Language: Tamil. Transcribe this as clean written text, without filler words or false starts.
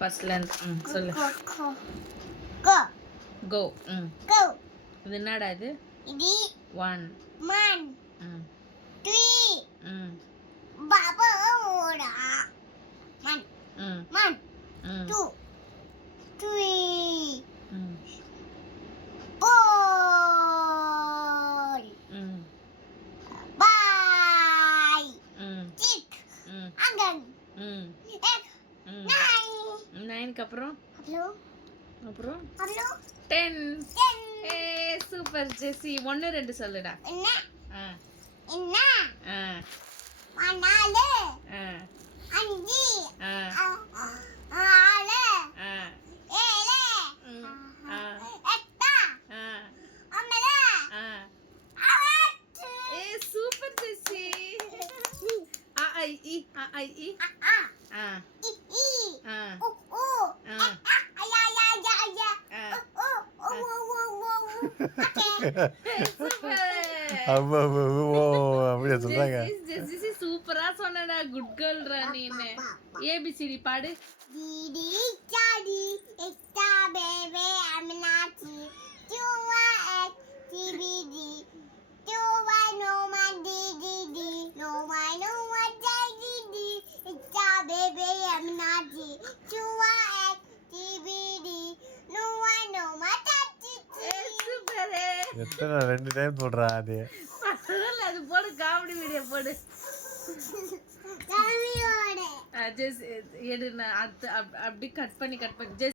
ஃபர்ஸ்ட்ல இருந்து சொல்லு. Go. கோ. Go. இது என்னடா இது? இது 1 1 ம் 3 ம் Baba ora. 1 ம் 1 ம் 2 3 ம் 4 ம் 5 ம் 6 ம் Again. ம் 8 ம் 9 9க்கு அப்புறம் Hello. அப்புறம் Hello. 10. 10 ஏ சூப்பர் ஜெசி. 1 2 சொல்லுடா. என்ன ஆ என்ன ஆ 4 ஆ 5 ஆ 6 ஆ 7 ம் ஆ 8 ஆ 9 ஆ 10 ஏ சூப்பர் ஜெசி. ஆ ஐ இ ஆ ஐ இ ஆ ஆ ஆ அப்படியே சொல்றாங்க. ஜெசி சூப்பரா சொன்னடா. குட் கேர்ள்ரா நீனு. ஏபிசிடி பாடு. சூப்பர். எத்தனை 2 டைம் சொல்றா அது. பரவாயில்ல, அது போடு. காமெடி வீடியோ போடு. ஜெசி எடு. நான் அப்படி கட் பண்ணி